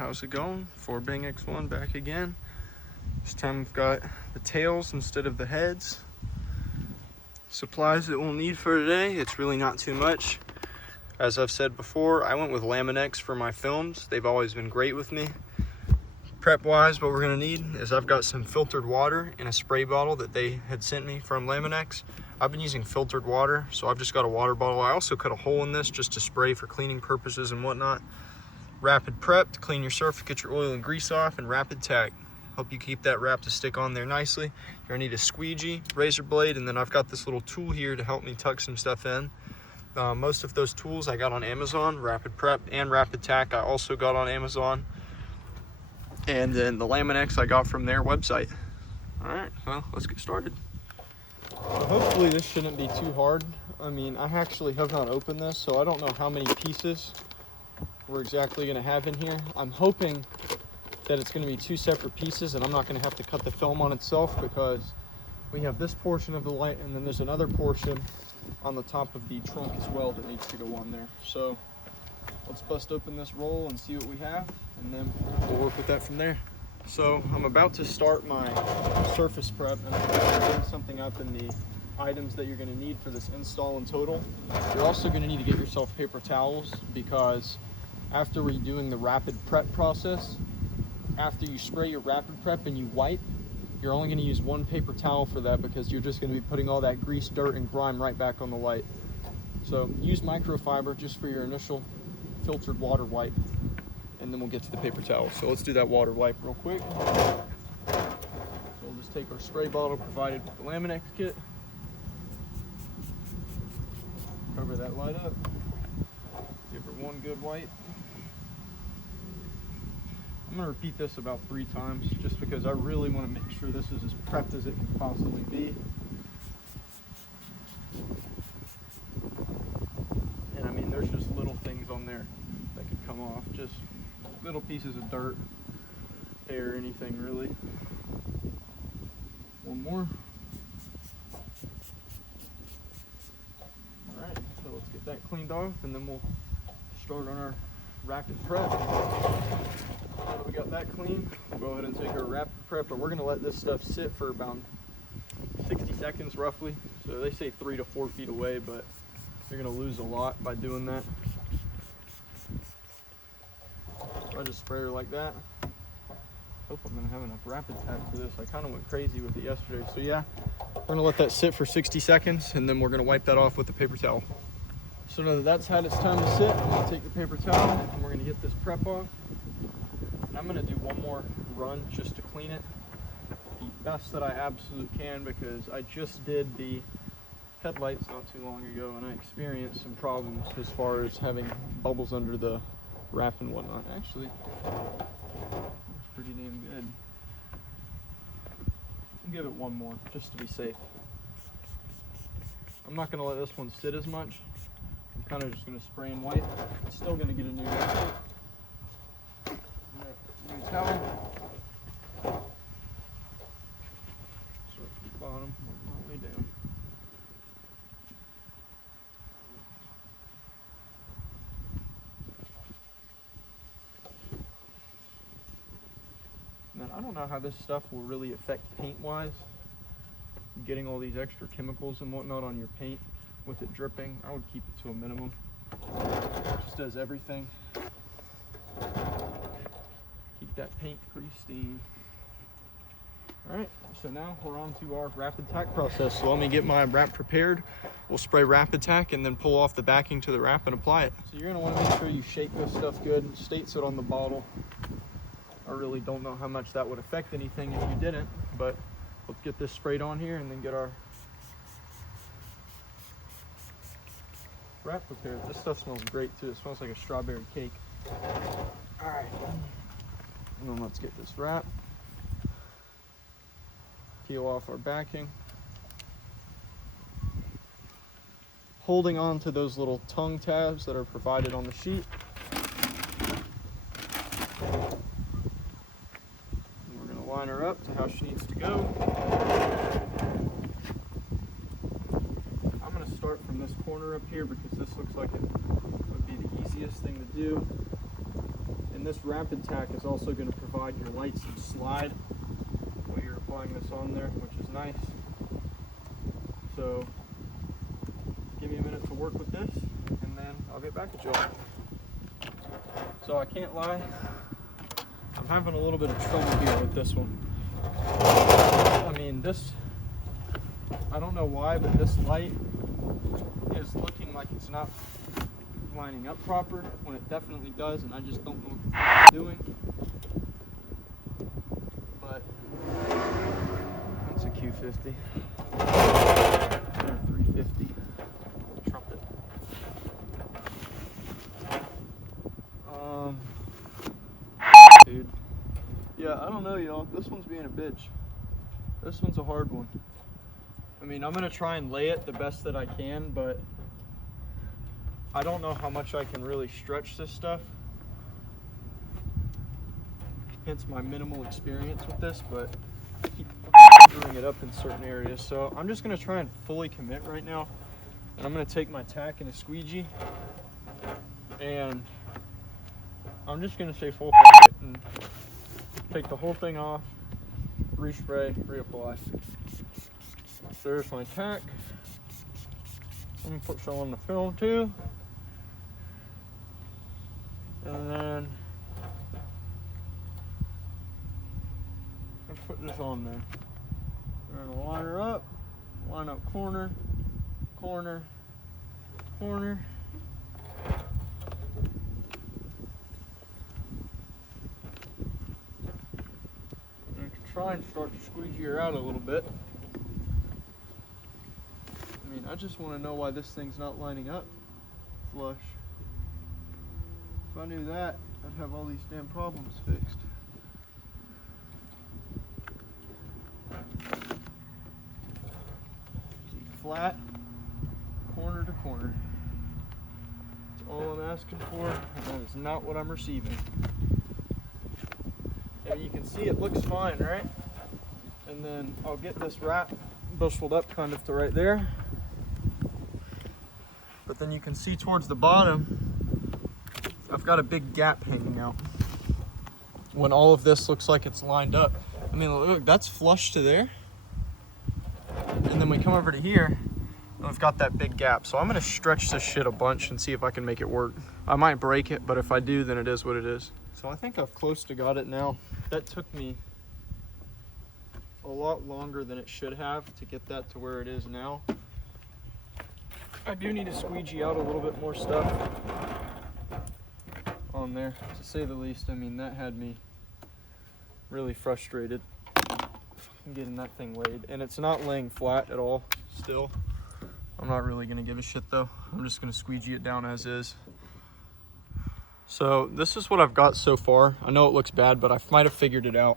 how's it going? 4BangX1 back again. This time we've got the tails instead of the heads. Supplies that we'll need for today, it's really not too much. As I've said before, I went with Laminex for my films. They've always been great with me. Prep wise, what we're gonna need is I've got some filtered water in a spray bottle that they had sent me from Laminex. I've been using filtered water, so I've just got a water bottle. I also cut a hole in this just to spray for cleaning purposes and whatnot. Rapid prep to clean your surface, get your oil and grease off, and rapid tack. Help you keep that wrap to stick on there nicely. You're gonna need a squeegee, razor blade, and then I've got this little tool here to help me tuck some stuff in. Most of those tools I got on Amazon. Rapid prep and rapid tack I also got on Amazon. And then the Laminex I got from their website. All right, well, let's get started. Hopefully this shouldn't be too hard. I mean, I actually have not opened this, so I don't know how many pieces we're exactly gonna have in here. I'm hoping that it's gonna be two separate pieces and I'm not gonna have to cut the film on itself, because we have this portion of the light and then there's another portion on the top of the trunk as well that needs to go on there. So let's bust open this roll and see what we have, and then we'll work with that from there. So I'm about to start my surface prep, and I'm going to bring something up in the items that you're going to need for this install in total. You're also going to need to get yourself paper towels, because after redoing the rapid prep process, after you spray your rapid prep and you wipe, you're only going to use one paper towel for that, because you're just going to be putting all that grease, dirt, and grime right back on the light. So use microfiber just for your initial filtered water wipe, and then we'll get to the paper towel. So let's do that water wipe real quick. So we'll just take our spray bottle provided with the Laminex kit, cover that light up, give her one good wipe. I'm going to repeat this about 3 times just because I really want to make sure this is as prepped as it can possibly be. And I mean, there's just little things on there that could come off, just little pieces of dirt, hair, anything really. One more. Alright, so let's get that cleaned off and then we'll start on our rapid prep. Now that we got that clean, we'll go ahead and take our rapid prep, but we're going to let this stuff sit for about 60 seconds roughly. So they say 3 to 4 feet away, but you're going to lose a lot by doing that. I just spray her like that. Hope I'm going to have enough rapid tack for this. I kind of went crazy with it yesterday. So yeah, we're going to let that sit for 60 seconds and then we're going to wipe that off with the paper towel. So now that that's had its time to sit, I'm going to take the paper towel and we're going to get this prep off. And I'm going to do one more run just to clean it the best that I absolutely can, because I just did the headlights not too long ago and I experienced some problems as far as having bubbles under the wrap and whatnot. Actually, it's pretty damn good. I'll give it one more just to be safe. I'm not going to let this one sit as much. I'm kind of just going to spray and wipe. It's still going to get a new wrap. New towel. Start from the bottom, work my way down. Now, I don't know how this stuff will really affect paint-wise. Getting all these extra chemicals and whatnot on your paint with it dripping, I would keep it to a minimum. It just does everything. Keep that paint pristine. Alright, so now we're on to our rapid tack process. So let me get my wrap prepared. We'll spray rapid tack and then pull off the backing to the wrap and apply it. So you're going to want to make sure you shake this stuff good. It states it on the bottle. I really don't know how much that would affect anything if you didn't, but let's get this sprayed on here and then get our wrap prepared. This stuff smells great too. It smells like a strawberry cake. Alright, and then let's get this wrap. Peel off our backing. Holding on to those little tongue tabs that are provided on the sheet. And we're going to line her up to how she needs to go. I'm going to start from this corner up here because this looks like it would be the easiest thing to do. And And this rapid tack is also going to provide your lights some slide while you're applying this on there, which is nice. So give me a minute to work with this, and then I'll get back at y'all. So I can't lie, I'm having a little bit of trouble here with this one. I mean, this, I don't know why, but this light is looking like it's not lining up proper when it definitely does, and I just don't know what it's doing. But that's a Q50 or 350 trumpet. Dude, yeah, I don't know, y'all. This one's being a bitch. This one's a hard one. I mean, I'm gonna try and lay it the best that I can, but I don't know how much I can really stretch this stuff. Hence my minimal experience with this, but I keep screwing it up in certain areas. So I'm just gonna try and fully commit right now. And I'm gonna take my tack and a squeegee, and I'm just gonna say full pocket and take the whole thing off, respray, reapply. There's my tack. I'm gonna put some on the film too. And then I put this on there. We're gonna line her up, line up corner, corner, corner. And try and start to squeegee her out a little bit. I mean, I just want to know why this thing's not lining up flush. If I knew that, I'd have all these damn problems fixed. Keep flat, corner to corner. That's all I'm asking for, and that is not what I'm receiving. And you can see it looks fine, right? And then I'll get this wrap bustled up kind of to right there. But then you can see towards the bottom, I've got a big gap hanging out. When all of this looks like it's lined up. I mean, look, that's flush to there. And then we come over to here, and we've got that big gap. So I'm gonna stretch this shit a bunch and see if I can make it work. I might break it, but if I do, then it is what it is. So I think I've close to got it now. That took me a lot longer than it should have to get that to where it is now. I do need to squeegee out a little bit more stuff on there, to say the least. I mean, that had me really frustrated getting that thing laid, and it's not laying flat at all still. I'm not really gonna give a shit though. I'm just gonna squeegee it down as is. So this is what I've got so far. I know it looks bad, but I might have figured it out.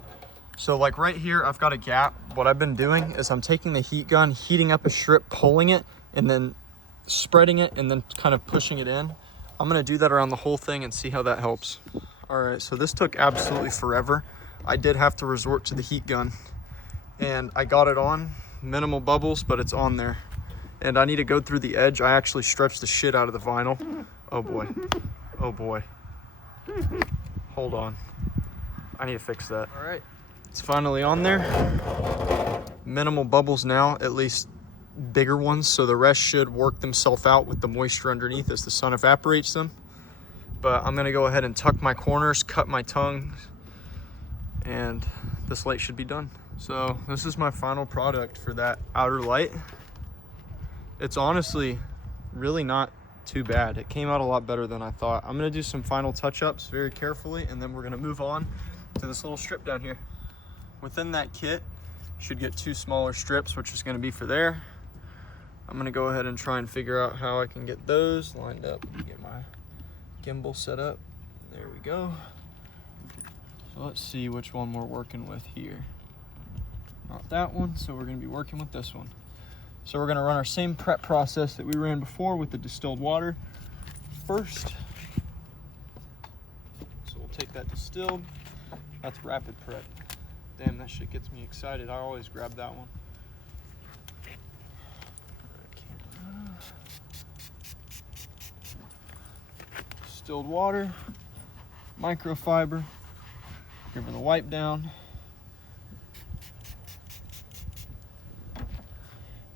So like right here, I've got a gap. What I've been doing is I'm taking the heat gun, heating up a strip, pulling it, and then spreading it, and then kind of pushing it in. I'm gonna do that around the whole thing and see how that helps. All right, so this took absolutely forever. I did have to resort to the heat gun, and I got it on, minimal bubbles, but it's on there. And I need to go through the edge. I actually stretched the shit out of the vinyl. Oh boy, oh boy. Hold on, I need to fix that. All right, it's finally on there. Minimal bubbles now, at least bigger ones, so the rest should work themselves out with the moisture underneath as the sun evaporates them. But I'm gonna go ahead and tuck my corners, cut my tongues, and this light should be done. So this is my final product for that outer light. It's honestly really not too bad. It came out a lot better than I thought. I'm gonna do some final touch-ups very carefully, and then we're gonna move on to this little strip down here. Within that kit, should get 2 smaller strips, which is gonna be for there. I'm gonna go ahead and try and figure out how I can get those lined up, get my gimbal set up. There we go. So let's see which one we're working with here. Not that one, so we're gonna be working with this one. So we're gonna run our same prep process that we ran before with the distilled water first. So we'll take that distilled, that's rapid prep. Damn, that shit gets me excited. I always grab that one. Distilled water, microfiber. Give her the wipe down.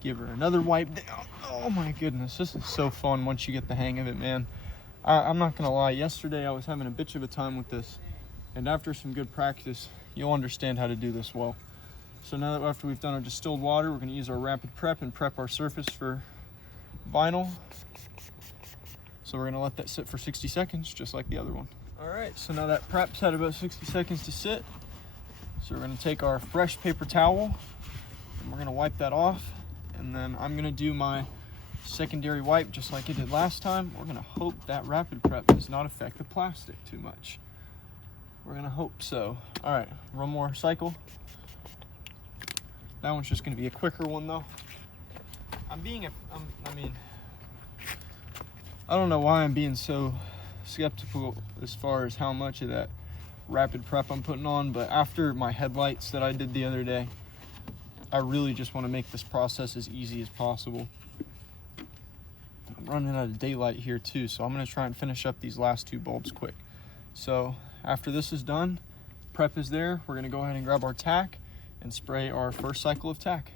Give her another wipe down. Oh my goodness, this is so fun once you get the hang of it, man. I'm not gonna lie, yesterday I was having a bitch of a time with this, and after some good practice, you'll understand how to do this well. So now that after we've done our distilled water, we're gonna use our rapid prep and prep our surface for vinyl. So we're gonna let that sit for 60 seconds, just like the other one. All right, so now that prep's had about 60 seconds to sit. So we're gonna take our fresh paper towel and we're gonna wipe that off. And then I'm gonna do my secondary wipe just like I did last time. We're gonna hope that rapid prep does not affect the plastic too much. We're gonna hope so. All right, one more cycle. That one's just gonna be a quicker one though. I don't know why I'm being so skeptical as far as how much of that rapid prep I'm putting on, but after my headlights that I did the other day, I really just want to make this process as easy as possible. I'm running out of daylight here too, so I'm going to try and finish up these last two bulbs quick. So after this is done, prep is there, we're going to go ahead and grab our tack and spray our first cycle of tack.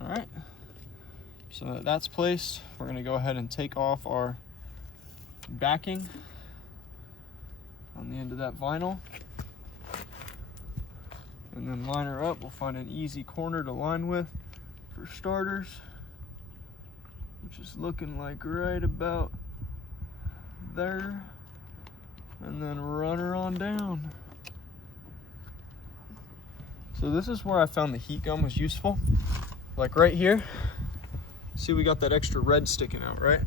All right, so that's placed. We're going to go ahead and take off our backing on the end of that vinyl. And then line her up. We'll find an easy corner to line with for starters, which is looking like right about there. And then run her on down. So this is where I found the heat gun was useful. Like right here, see we got that extra red sticking out, right?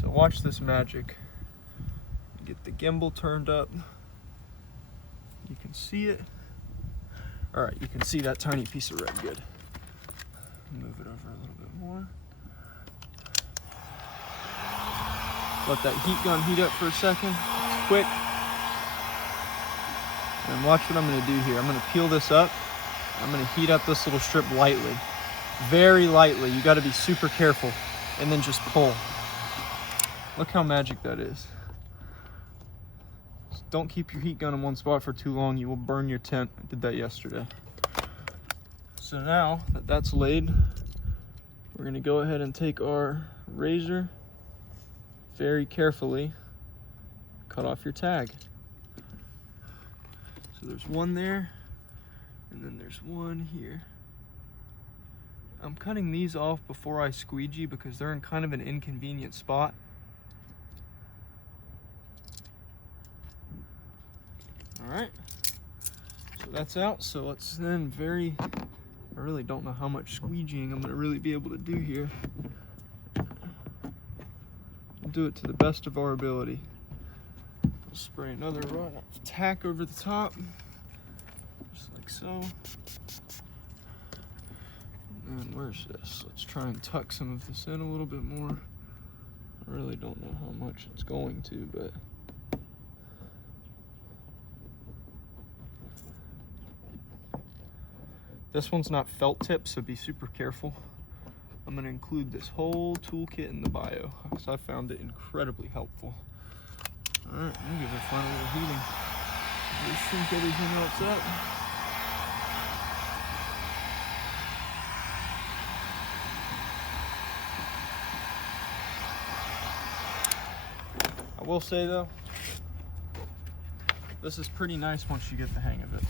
So watch this magic. Get the gimbal turned up. You can see it. All right, you can see that tiny piece of red good. Move it over a little bit more. Let that heat gun heat up for a second. It's quick. And watch what I'm gonna do here. I'm gonna peel this up. I'm gonna heat up this little strip lightly. Very lightly, you gotta be super careful. And then just pull. Look how magic that is. Don't keep your heat gun in one spot for too long. You will burn your tent. I did that yesterday. So now that that's laid, we're gonna go ahead and take our razor, very carefully cut off your tag. So there's one there, and then there's one here. I'm cutting these off before I squeegee because they're in kind of an inconvenient spot. All right, so that's out. So let's then I really don't know how much squeegeeing I'm gonna really be able to do here. We'll do it to the best of our ability. We'll spray another run of tack over the top, just like so. And where's this? Let's try and tuck some of this in a little bit more. I really don't know how much it's going to, but this one's not felt tip, so be super careful. I'm gonna include this whole toolkit in the bio because I found it incredibly helpful. All right, I'm gonna give it a final little heating. Just sync everything else up. I will say though, this is pretty nice once you get the hang of it.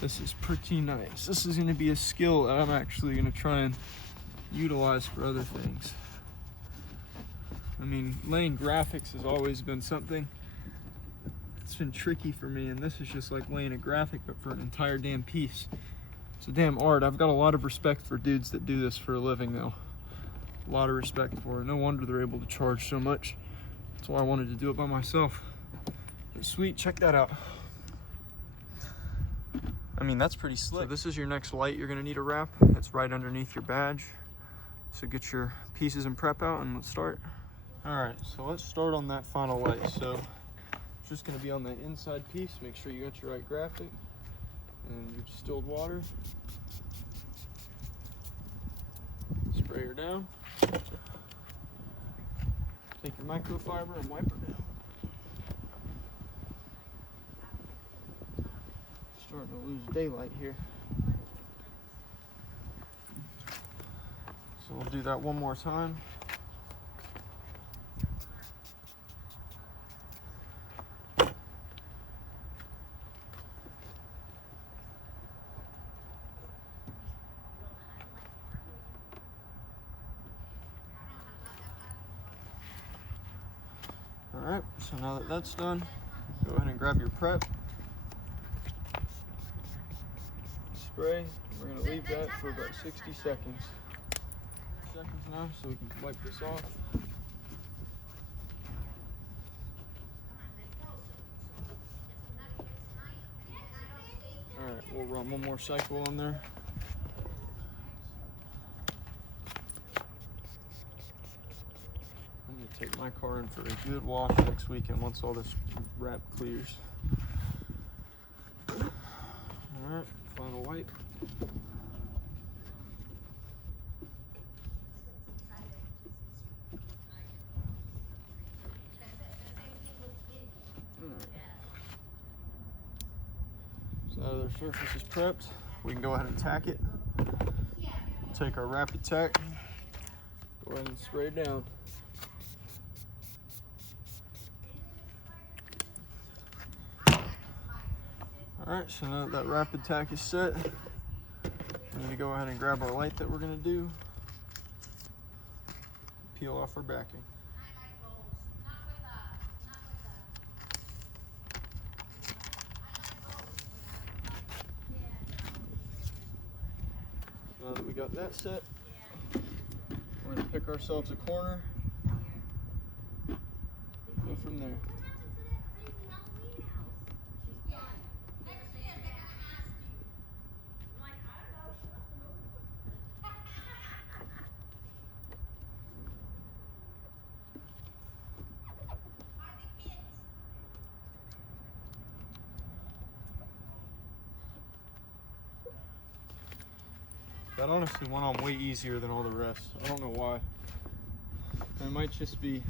This is pretty nice. This is going to be a skill that I'm actually going to try and utilize for other things. I mean, laying graphics has always been something that's been tricky for me, and this is just like laying a graphic but for an entire damn piece. It's a damn art. I've got a lot of respect for dudes that do this for a living though. A lot of respect for it. No wonder they're able to charge so much. That's why I wanted to do it by myself. But sweet, check that out. I mean, that's pretty slick. So this is your next light you're gonna need a wrap. It's right underneath your badge. So get your pieces and prep out and let's start. All right, so let's start on that final light. So it's just gonna be on the inside piece. Make sure you got your right graphic and your distilled water. Spray her down. Take your microfiber and wipe her down. lose daylight here. So we'll do that one more time. All right, so now that that's done, go ahead and grab your prep. Spray. We're gonna leave that for about 60 seconds. Now, so we can wipe this off. All right, we'll run one more cycle on there. I'm gonna take my car in for a good wash next weekend once all this wrap clears. All right, final wipe. So now their surface is prepped, we can go ahead and tack it. Take our rapid tack, go ahead and spray it down. Alright, so now that rapid tack is set, we're going to go ahead and grab our light that we're going to do, peel off our backing. Now that we got that set, we're going to pick ourselves a corner, go from there. That honestly went on way easier than all the rest. I don't know why. It might just be,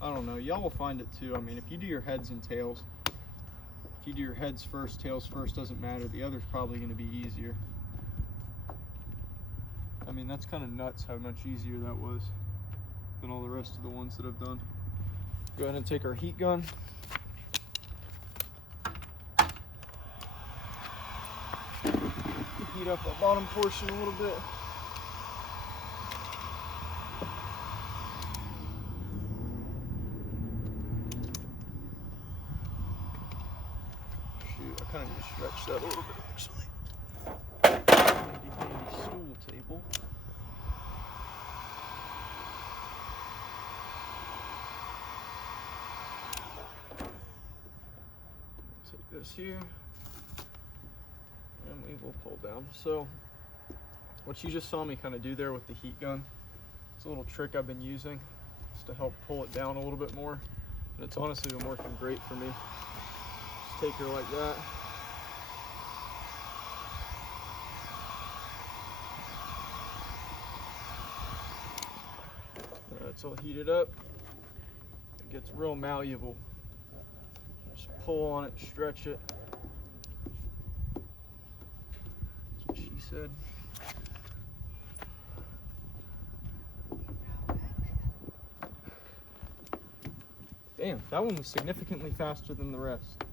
I don't know. Y'all will find it too. I mean, if you do your heads and tails, if you do your heads first, tails first, doesn't matter. The other's probably going to be easier. I mean, that's kind of nuts how much easier that was than all the rest of the ones that I've done. Go ahead and take our heat gun. Heat up the bottom portion a little bit. Shoot, I kind of need to stretch that a little bit actually. Handy stool table. Take this here. And we will pull down. So what you just saw me kind of do there with the heat gun, it's a little trick I've been using just to help pull it down a little bit more. And it's honestly been working great for me. Just take her like that. It's all heated up. It gets real malleable. Just pull on it, stretch it. Said. Damn, that one was significantly faster than the rest.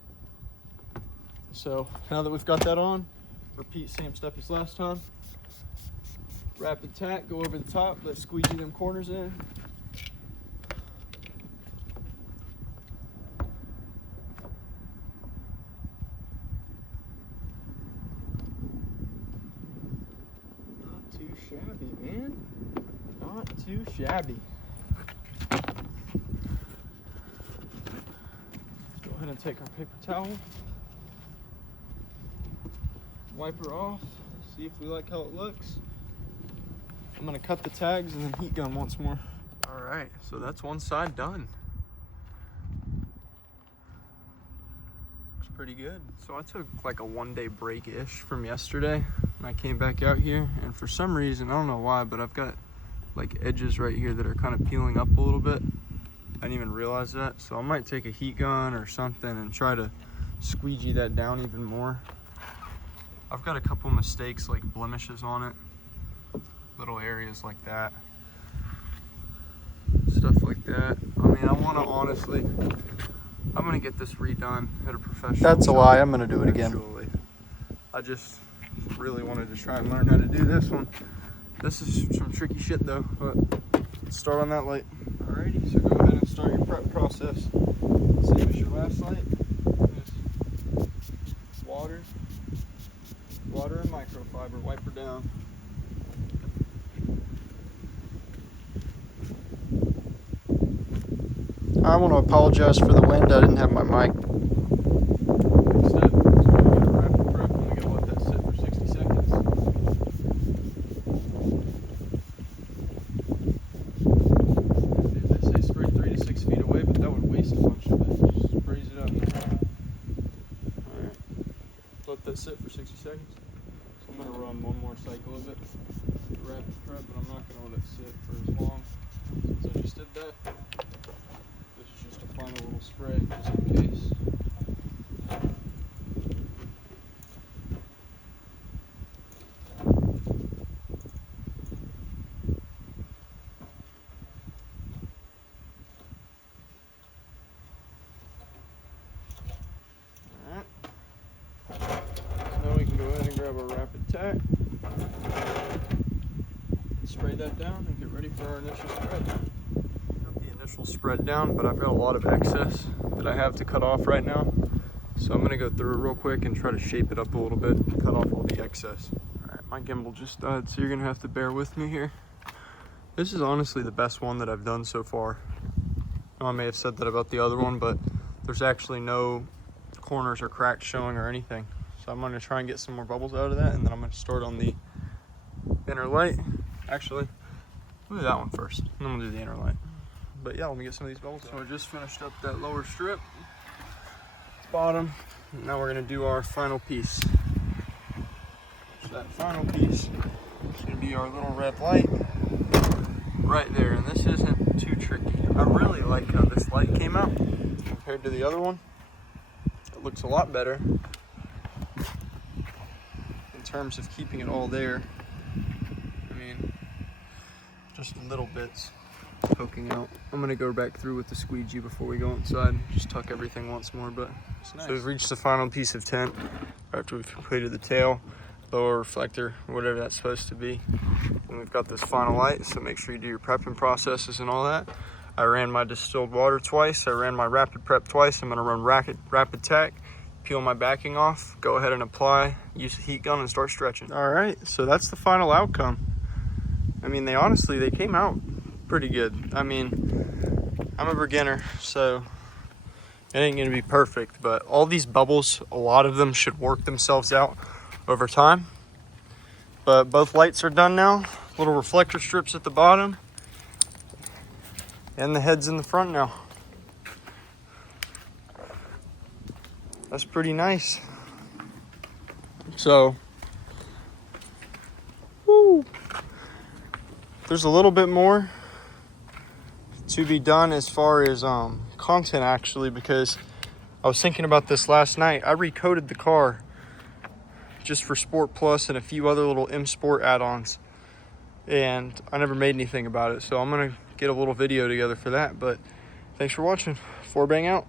So now that we've got that on, repeat same step as last time. Rapid tack, go over the top, let's squeegee them corners in. Shabby, man. Not too shabby. Go ahead and take our paper towel, wipe her off, see if we like how it looks. I'm gonna cut the tags and then heat gun once more. All right, so that's one side done. Looks pretty good. So I took like a one-day break-ish from yesterday. And I came back out here, and for some reason, I don't know why, but I've got like edges right here that are kind of peeling up a little bit. I didn't even realize that. So I might take a heat gun or something and try to squeegee that down even more. I've got a couple mistakes like blemishes on it, little areas like that, stuff like that. I mean, I want to honestly, I'm going to get this redone at a professional That's a shop lie. I'm going to do it again. eventually. I just really wanted to try and learn how to do this one. This is some tricky shit though, but let's start on that light. Alrighty, so go ahead and start your prep process. Same as your last light. Just water and microfiber, wipe her down. I want to apologize for the wind. I didn't have my mic. Next step is go ahead and rapid prep, and we gotta let that sit for 60 seconds. They say spray 3 to 6 feet away, but that would waste a bunch of it. Just sprays it up. Alright, let that sit for 60 seconds. So I'm gonna run one more cycle of it, rapid prep, but I'm not gonna let it sit for as long since I just did that. This is just a final little spray, just in case. Alright. So now we can go ahead and grab our rapid tack, spray that down, and get ready for our initial spread. The initial spread down, but I've got a lot of excess that I have to cut off right now. So I'm gonna go through it real quick and try to shape it up a little bit and cut off all the excess. All right, my gimbal just died, so you're gonna have to bear with me here. This is honestly the best one that I've done so far. I may have said that about the other one, but there's actually no corners or cracks showing or anything. So I'm gonna try and get some more bubbles out of that, and then I'm gonna start on the inner light. Actually, we'll do that one first, and then we'll do the inner light. But yeah, let me get some of these bubbles. So I just finished up that lower strip, bottom. Now we're gonna do our final piece. So that final piece is gonna be our little red light right there. And this isn't too tricky. I really like how this light came out compared to the other one. It looks a lot better in terms of keeping it all there. I mean, just little bits poking out. I'm gonna go back through with the squeegee before we go inside, just tuck everything once more, but it's nice. So we've reached the final piece of tint after we've completed the tail, lower reflector, whatever that's supposed to be. And we've got this final light, so make sure you do your prepping processes and all that. I ran my distilled water twice, I ran my rapid prep twice. I'm gonna run rapid tack, peel my backing off, go ahead and apply, use a heat gun and start stretching. All right, so that's the final outcome. I mean, they came out pretty good. I mean, I'm a beginner, so it ain't gonna be perfect, but all these bubbles, a lot of them should work themselves out over time. But both lights are done now. Little reflector strips at the bottom, and the head's in the front now. That's pretty nice. So, woo. There's a little bit more to be done as far as content actually, because I was thinking about this last night. I recoated the car just for Sport Plus and a few other little M Sport add-ons, and I never made anything about it, so I'm gonna get a little video together for that. But thanks for watching. 4Bang out.